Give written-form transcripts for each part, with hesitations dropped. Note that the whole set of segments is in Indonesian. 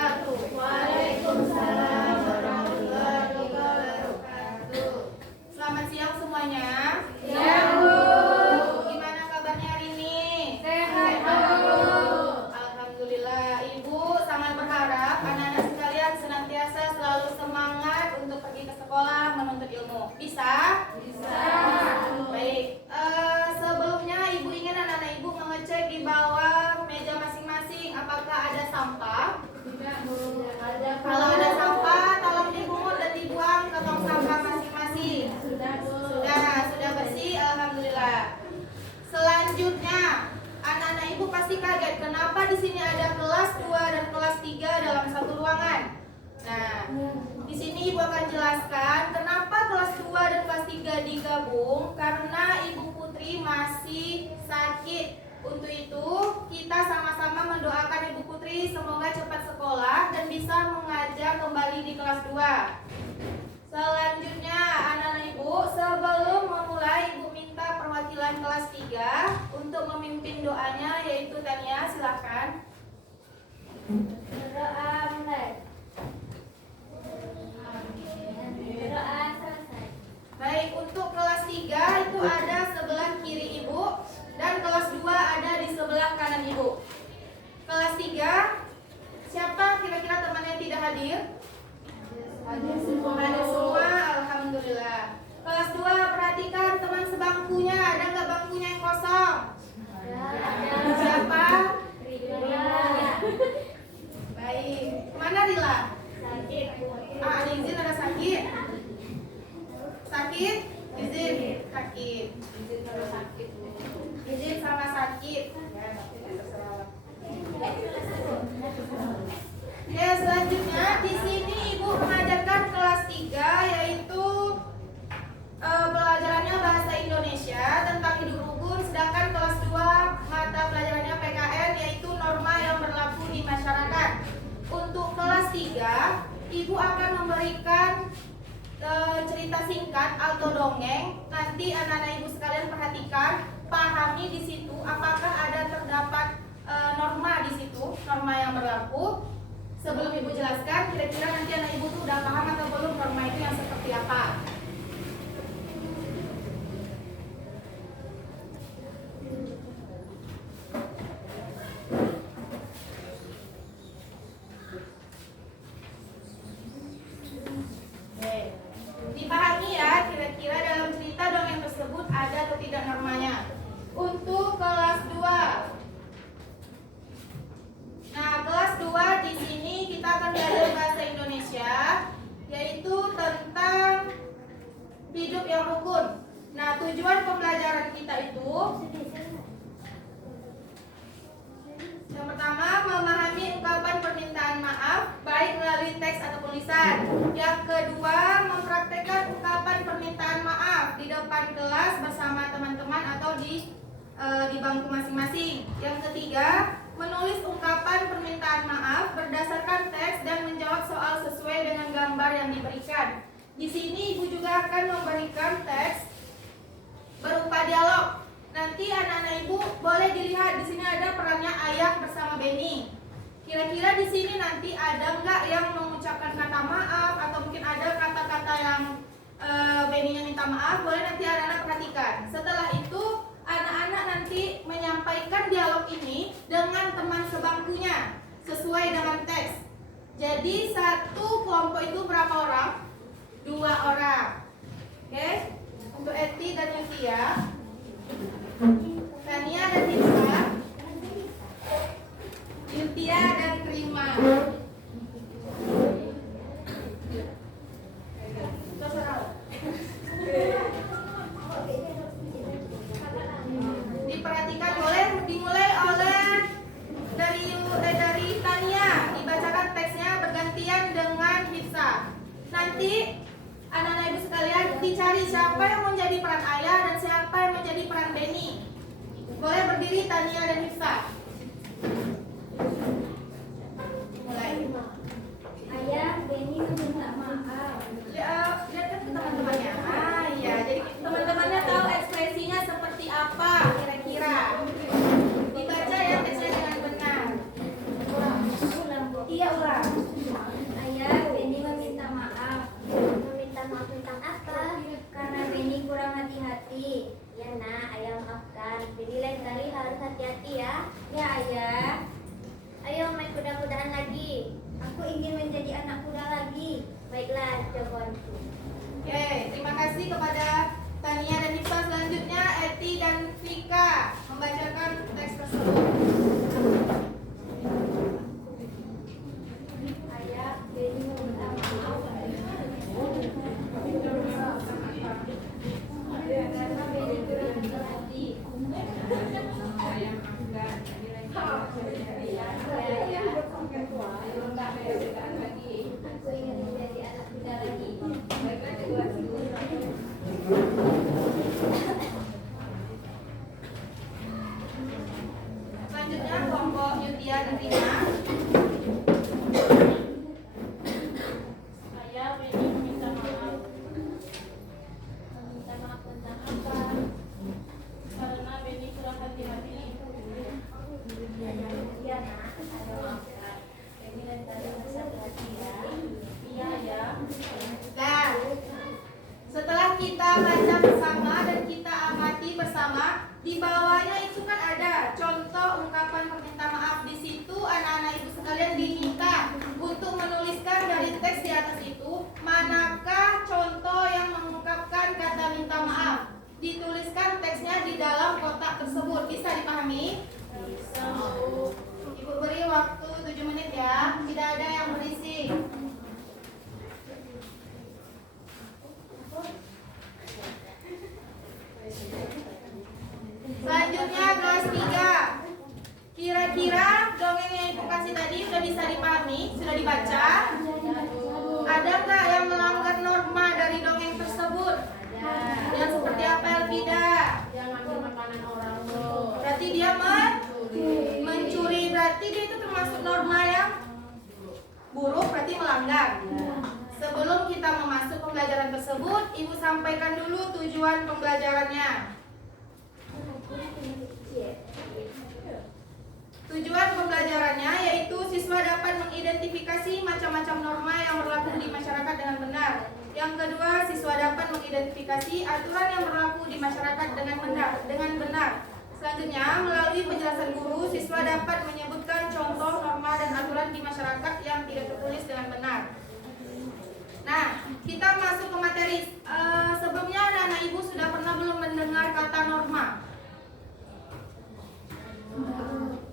wabarakatuh. Waalaikumsalam warahmatullahi wabarakatuh. Selamat siang semuanya. Siang, Bu. Gimana kabarnya hari ini? Sehat, Bu. Alhamdulillah. Ibu sangat berharap anak-anak sekalian senantiasa selalu semangat untuk pergi ke sekolah menuntut ilmu. Bisa? Bisa. Baik. Sebelumnya ibu ingin anak-anak ibu mengecek di bawah meja masing-masing apakah ada sampah. Tidak, Bu. Ada. Kalau ada sampah, tolong dipungut dan dibuang ke tong sampah masing-masing. Sudah, Bu. Sudah bersih, alhamdulillah. Selanjutnya, anak-anak ibu pasti kaget kenapa di sini ada kelas 2 dan kelas 3 dalam satu ruangan. Nah, di sini ibu akan jelaskan kenapa kelas 2 dan kelas 3 digabung karena Ibu Putri masih sakit. Untuk itu, kita sama-sama mendoakan Ibu Putri semoga cepat sekolah dan bisa mengajar kembali di kelas 2. Selanjutnya, anak-anak ibu, sebelum memulai ibu minta perwakilan kelas 3 untuk memimpin doanya, yaitu Tania, silakan. Doa mulai. Doa selesai. Baik, untuk kelas 3 itu ada sebelah kiri ibu dan kelas 2 ada di sebelah kanan ibu. Kelas 3, siapa kira-kira temannya yang tidak hadir? Hadir semua. Hadir semua, alhamdulillah. Kelas 2, perhatikan teman sebangkunya, ada nggak bangkunya yang kosong? Siapa? Baik, mana Rila? Sakit. Ada izin ada sakit? Sakit? Izin sakit. Izin sama sakit. Ya, selanjutnya di sini Ibu mengajarkan kelas 3 yaitu pelajarannya bahasa Indonesia tentang hidup rukun, sedangkan kelas 2 mata pelajarannya PKN yaitu norma yang berlaku di masyarakat. Untuk kelas 3 Ibu akan memberikan cerita singkat atau dongeng. Nanti anak-anak Ibu sekalian perhatikan, pahami di situ apakah ada terdapat norma di situ, norma yang berlaku. Sebelum Ibu jelaskan, kira-kira nanti anak Ibu tuh udah paham atau belum norma itu yang seperti apa? Dipahami ya, kira-kira dalam cerita dongeng tersebut ada atau tidak normanya. Untuk kelas 2. Nah, kelas 2 di sini kita akan belajar bahasa Indonesia yaitu tentang hidup yang rukun. Nah, tujuan pembelajaran kita itu yang pertama, memahami ungkapan permintaan maaf baik melalui teks ataupun lisan. Yang kedua, mempraktekkan ungkapan permintaan maaf di depan kelas bersama teman-teman atau di bangku masing-masing. Yang ketiga, menulis ungkapan permintaan maaf berdasarkan teks dan menjawab soal sesuai dengan gambar yang diberikan. Di sini Ibu juga akan memberikan teks berupa dialog. Nanti anak-anak Ibu boleh dilihat di sini ada perannya ayah bersama Beni. Kira-kira di sini nanti ada nggak yang mengucapkan kata maaf atau mungkin ada kata-kata yang Beninya minta maaf? Boleh nanti anak-anak perhatikan. Setelah itu anak-anak nanti menyampaikan dialog ini dengan teman sebangkunya sesuai dengan teks. Jadi satu kelompok itu berapa orang? 2 orang. Oke? Untuk Eti dan Yutia, Tania dan Nisa, Yutia dan Rima. Diperhatikan, boleh dimulai oleh dari Tania, dibacakan teksnya bergantian dengan Hifsa. Nanti anak-anak Ibu sekalian dicari siapa yang menjadi peran ayah dan siapa yang menjadi peran Beni. Boleh berdiri Tania dan Hifsa. Mulai. Ayah, Beni meminta maaf. Ya, lihat kan ke teman-temannya. Ah iya, jadi teman-temannya tahu ekspresinya seperti apa kira-kira. Dibaca ya teksnya dengan benar. Ulang, Bu. Iya, ulang. Aku ingin menjadi anak muda lagi. Baiklah, jagoanku. Oke, terima kasih kepada Tania dan Nisa. Selanjutnya Eti dan Vika membacakan teks tersebut. Ayah, Benny meminta maaf karena Benny kurang berhati. Aku ingin menjadi anak muda lagi. Selanjutnya kelompok Yutia dan Rina. Ayah, Benny meminta maaf. Meminta maaf tentang apa? Karena Benny kurang hati-hati. Iya, nak. Ada maafkan. Benny dan tadi harus hati-hati ya. Iya, ya. Nah, setelah kita baca bersama dan kita amati bersama, di bawahnya itu kan ada contoh ungkapan permintaan maaf. Di situ anak-anak ibu sekalian diminta untuk menuliskan dari teks di atas itu manakah contoh yang mengungkapkan kata minta maaf. Dituliskan teksnya di dalam kotak tersebut. Bisa dipahami? Bisa. Ibu beri waktu 7 menit ya. Tidak ada yang berisik. Selanjutnya kelas 3. Kira-kira dongeng yang ibu kasih tadi sudah bisa dipahami? Sudah dibaca? Ada nggak yang melanggar norma dari dongeng tersebut? Dan seperti apa, Elvida? Dia ngambil makanan orang loh. Berarti dia mencuri. Berarti dia itu termasuk norma yang buruk, berarti melanggar. Sebelum kita memasuk pembelajaran tersebut, ibu sampaikan dulu tujuan pembelajarannya. Tujuan pembelajarannya yaitu siswa dapat mengidentifikasi macam-macam norma yang berlaku di masyarakat dengan benar. Yang kedua, siswa dapat mengidentifikasi aturan yang berlaku di masyarakat dengan benar. Selanjutnya, melalui penjelasan guru, siswa dapat menyebutkan contoh norma dan aturan di masyarakat yang tidak tertulis dengan benar. Nah, kita masuk ke materi. Sebelumnya anak-anak ibu sudah pernah belum mendengar kata norma?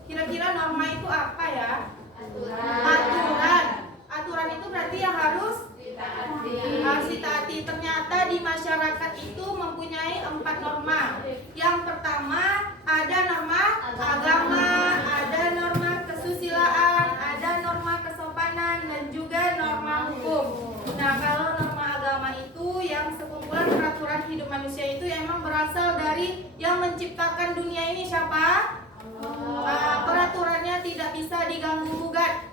Kira-kira norma itu apa ya? Aturan. Aturan itu berarti yang harus ditaati. Ternyata di masyarakat itu mempunyai 4 norma. Yang pertama ada norma agama, ada norma kesusilaan, ada norma kesopanan, dan juga norma hukum. Nah, kalau norma agama itu yang sekumpulan peraturan hidup manusia itu emang berasal dari yang menciptakan dunia ini siapa? Peraturannya tidak bisa diganggu gugat.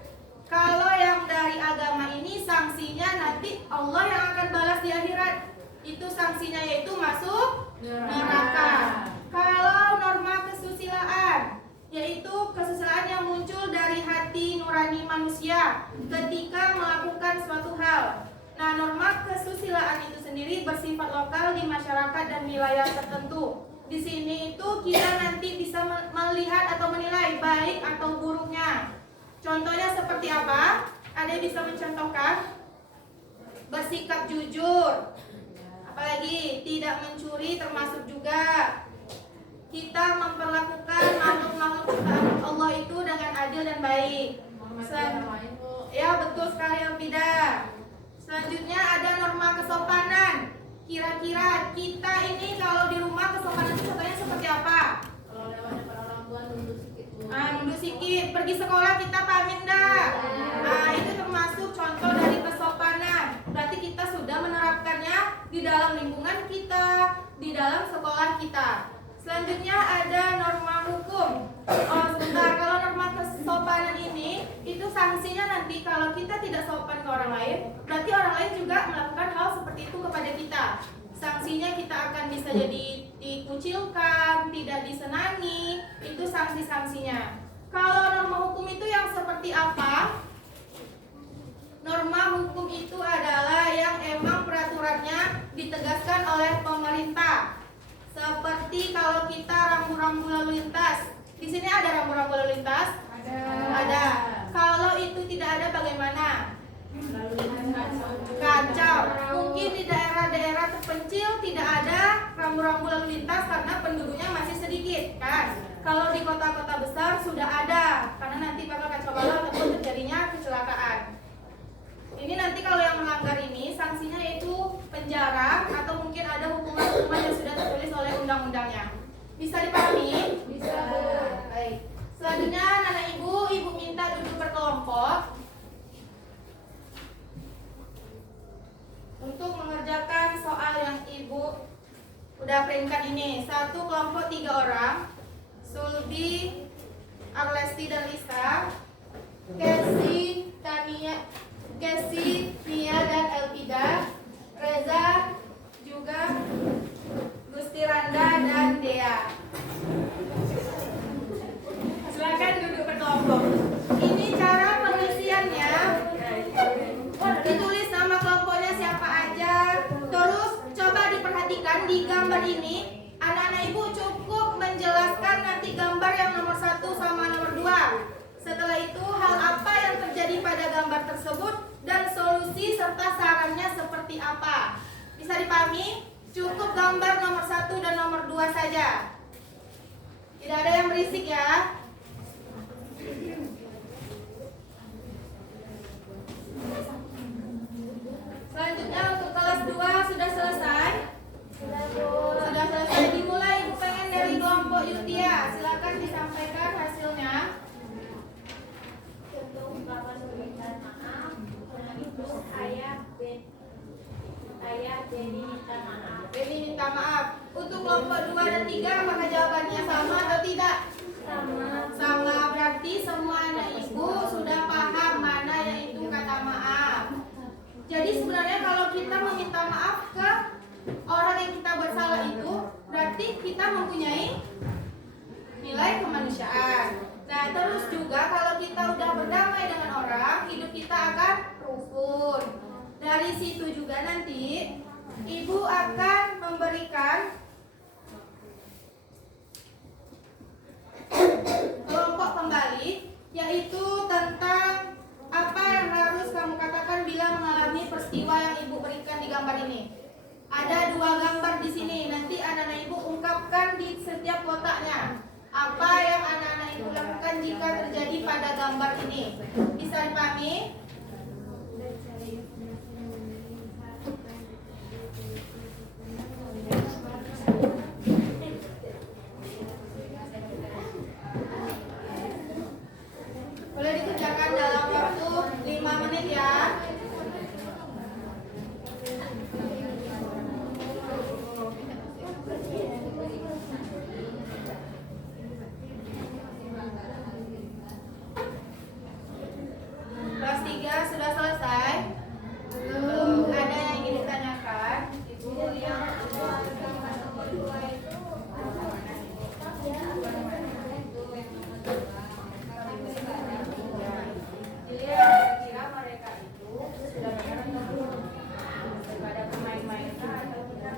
Kalau yang dari agama ini sanksinya nanti Allah yang akan balas di akhirat. Itu sanksinya yaitu masuk neraka. Kalau norma kesusilaan, yaitu kesusilaan yang muncul dari hati nurani manusia ketika melakukan suatu hal. Nah, norma kesusilaan itu sendiri bersifat lokal di masyarakat dan wilayah tertentu. Di sini itu kita nanti bisa melihat atau menilai baik atau buruknya. Contohnya seperti apa? Ada yang bisa mencontohkan? Bersikap jujur. Apalagi tidak mencuri termasuk juga. Kita memperlakukan makhluk-makhluk ciptaan Allah itu dengan adil dan baik. Ya, betul sekali, Elvida. Selanjutnya ada norma kesopanan. Kira-kira kita ini kalau di rumah kesopanan itu contohnya seperti apa? Kalau lewat depan orang tua nunduk sikit dulu. Nunduk sikit. Pergi sekolah kita pamit enggak? Nah, itu termasuk contoh dari kesopanan. Berarti kita sudah menerapkannya di dalam lingkungan kita, di dalam sekolah kita. Selanjutnya ada norma hukum. Oh, sebentar. Kalau norma kesopanan ini, itu sanksinya nanti kalau kita tidak sopan ke orang lain, berarti orang lain juga melakukan hal seperti itu kepada kita. Sanksinya kita akan bisa jadi dikucilkan, tidak disenangi, itu sanksi-sanksinya. Kalau norma hukum itu yang seperti apa? Norma hukum itu adalah yang emang peraturannya ditegaskan oleh pemerintah. Seperti kalau kita rambu-rambu lalu lintas. Di sini ada rambu-rambu lalu lintas? Ada. Kalau itu tidak ada bagaimana? daerah terpencil tidak ada rambu-rambu lalu lintas karena penduduknya masih sedikit, kan? Kalau di kota-kota besar sudah ada, karena nanti bakal kacau balau ataupun terjadinya kecelakaan. Ini nanti kalau yang melanggar ini sanksinya yaitu penjara atau mungkin ada hukuman-hukuman yang sudah tertulis oleh undang-undangnya. Bisa dipahami? Bisa. Baik. Selanjutnya anak ibu minta duduk berkelompok untuk mengerjakan soal yang ibu udah printkan ini. Satu kelompok 3 orang, Sulbi, Arlesti dan Lisa, Casey, Nia dan Elvida, Reza, juga Gusti Randa dan Dea. Silakan duduk berkelompok. Ini cara pengisiannya. Ditulis nama kelompoknya siapa aja. Terus coba diperhatikan di gambar ini, anak-anak ibu cukup menjelaskan nanti gambar yang nomor 1 sama nomor 2. Setelah itu hal apa yang terjadi pada gambar tersebut dan solusi serta sarannya seperti apa. Bisa dipahami? Cukup gambar nomor 1 dan nomor 2 saja. Tidak ada yang berisik ya. Selanjutnya untuk kelas 2 sudah selesai? Sudah selesai. Dimulai ibu pengen dari kelompok Yutia. Silakan disampaikan hasilnya. Untuk ungkapan permintaan maaf, itu saya Denny minta maaf. Denny minta maaf. Untuk kelompok 2 dan 3 apakah jawabannya sama atau tidak? Sama, berarti semua anak ibu sudah paham mana yang itu kata maaf. Jadi sebenarnya kalau kita meminta maaf ke orang yang kita buat salah itu, berarti kita mempunyai nilai kemanusiaan. Nah, terus juga kalau kita udah berdamai dengan orang, hidup kita akan rukun. Dari situ juga nanti ibu akan memberikan kelompok kembali, yaitu tentang apa yang harus kamu katakan bila mengalami peristiwa yang ibu berikan di gambar ini. Ada 2 gambar di sini. Nanti anak-anak ibu ungkapkan di setiap kotaknya apa yang anak-anak ibu lakukan jika terjadi pada gambar ini. Bisa dipahami? Boleh dikerjakan dalam waktu 5 menit ya. Kelas 3 sudah selesai? Belum ada yang ingin ditanyakan? Ibu yang nomor 2 itu kira mereka itu sudah benar atau belum daripada bermain-main atau tidak.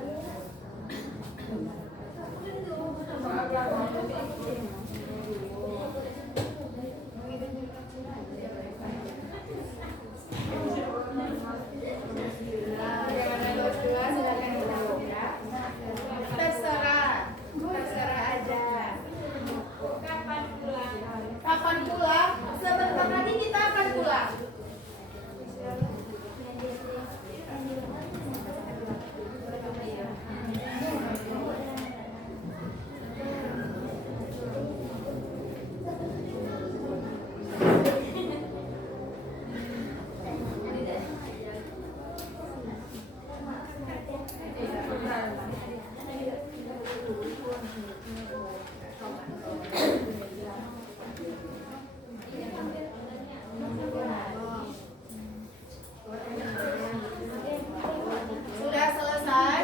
Terserah aja. Kapan pulang? Sebentar lagi kita akan pulang. Sudah selesai?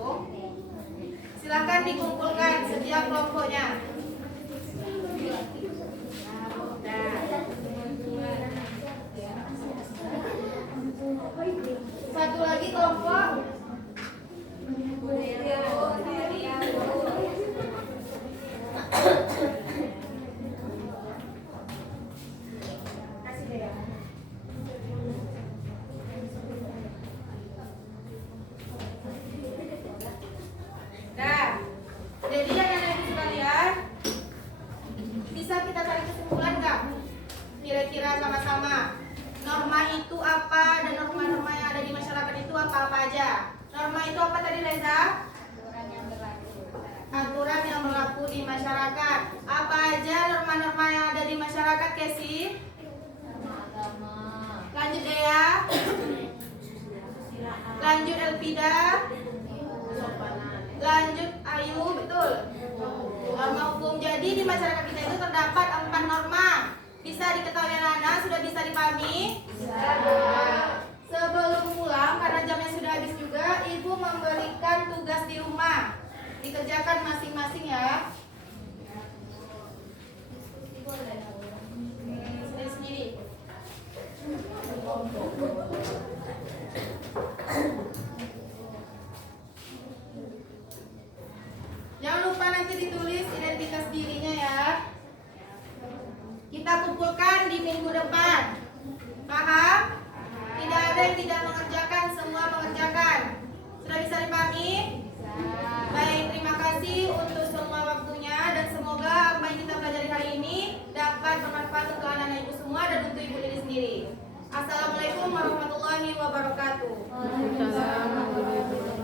langsung. Silakan dikumpulkan setiap kelompoknya. Satu lagi kelompok. Kasih deh ya. Nah, jadi anak-anak ibu sekalian, bisa kita tarik kesimpulan nggak? Kira-kira sama-sama. Norma itu apa dan norma-norma yang ada di masyarakat itu apa-apa aja? Norma itu apa tadi Reza? Aturan yang berlaku di masyarakat. Apa aja norma-norma yang ada di masyarakat, Kesi? Agama. Lanjut Dea. Lanjut Elpida. Lanjut Ayu, betul. Norma hukum. Jadi di masyarakat kita itu terdapat 4 norma. Bisa diketahui anak-anak? Sudah bisa dipahami? Sebelum pulang, karena jamnya sudah habis juga, ibu memberikan tugas di rumah. Dikerjakan masing-masing ya. Sendiri-sendiri. Jangan lupa nanti ditulis identitas dirinya ya. Kita kumpulkan di minggu depan. Paham? Tidak ada yang tidak mengerjakan, semua mengerjakan. Sudah bisa dipahami? Baik, terima kasih untuk semua waktunya dan semoga apa yang kita pelajari hari ini dapat bermanfaat untuk anak-anak ibu semua dan untuk ibu diri sendiri. Assalamualaikum warahmatullahi wabarakatuh. Waalaikumsalam warahmatullahi wabarakatuh.